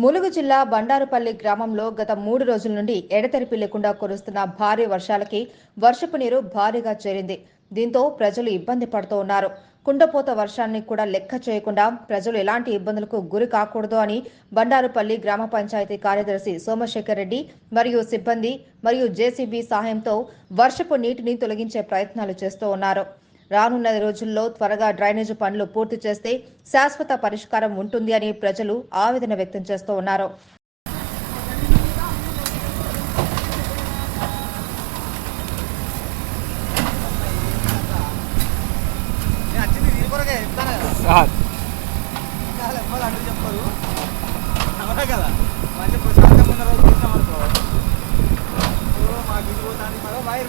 ములుగు జిల్లా బండారుపల్లి గ్రామంలో గత మూడు రోజుల నుండి ఎడతెరిపి లేకుండా కురుస్తున్న భారీ వర్షాలకి వర్షపు నీరు భారీగా చేరింది. దీంతో ప్రజలు ఇబ్బంది పడుతూ ఉన్నారు. కుండపోత వర్షాన్ని కూడా లెక్క చేయకుండా ప్రజలు ఎలాంటి ఇబ్బందులకు గురి కాకూడదు అని బండారుపల్లి గ్రామ పంచాయతీ కార్యదర్శి సోమశేఖర్ రెడ్డి మరియు సిబ్బంది మరియు జేసీబీ సహాయంతో వర్షపు నీటిని తొలగించే ప్రయత్నాలు చేస్తూ ఉన్నారు. రానున్న రోజుల్లో త్వరగా డ్రైనేజీ పనులు పూర్తి చేస్తే శాశ్వత పరిష్కారం ఉంటుంది అని ప్రజలు ఆవేదన వ్యక్తం చేస్తూ ఉన్నారు. కదా మంచి ప్రశాంతంగా ఉన్న రోజు అనుకో వైర్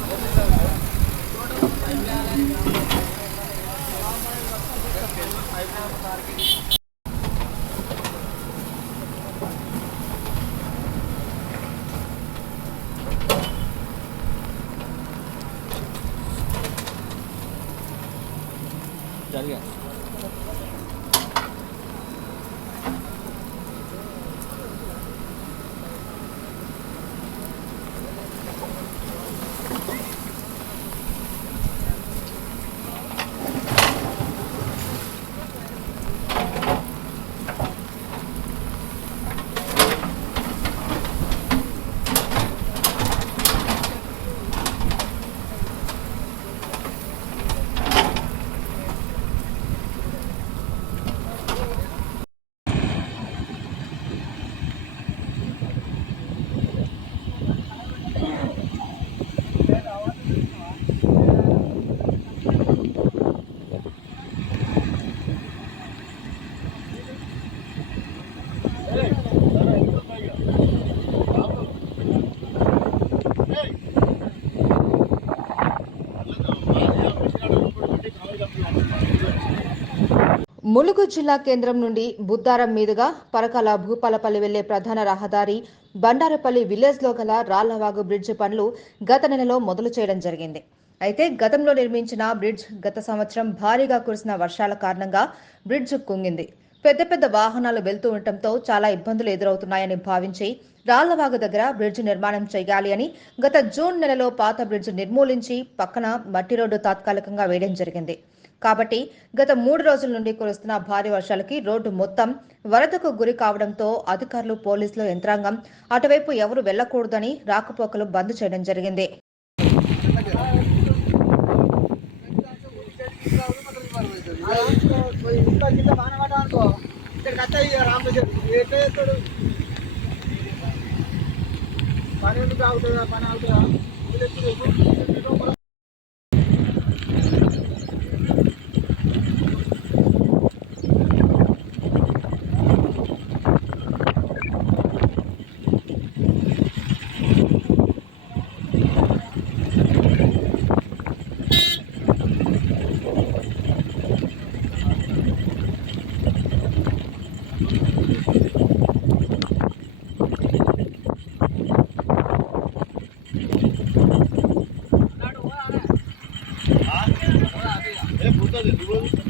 cargas. ములుగు జిల్లా కేంద్రం నుండి బుద్దారం మీదుగా పరకాల భూపాలపల్లి వెళ్ళే ప్రధాన రహదారి బండారపల్లి విలేజ్లో గల రాళ్ళవాగు బ్రిడ్జ్ పనులు గత నెలలో మొదలు చేయడం జరిగింది. అయితే గతంలో నిర్మించిన బ్రిడ్జ్ గత సంవత్సరం భారీగా కురిసిన వర్షాల కారణంగా బ్రిడ్జ్ కుంగింది. పెద్ద పెద్ద వాహనాలు వెళ్తూ ఉండటంతో చాలా ఇబ్బందులు ఎదురవుతున్నాయని భావించి రాళ్ళవాగు దగ్గర బ్రిడ్జ్ నిర్మాణం చేయాలి అని గత జూన్ నెలలో పాత బ్రిడ్జ్ నిర్మూలించి పక్కన మట్టి రోడ్డు తాత్కాలికంగా వేయడం జరిగింది. కాబట్టి గత మూడు రోజుల నుండి కురుస్తున్న భారీ వర్షాలకి రోడ్డు మొత్తం వరదకు గురి కావడంతో అధికారులు పోలీసులు యంత్రాంగం అటువైపు ఎవరు వెళ్ళకూడదని రాకపోకలు బంద్ చేయడం జరిగింది. Olha,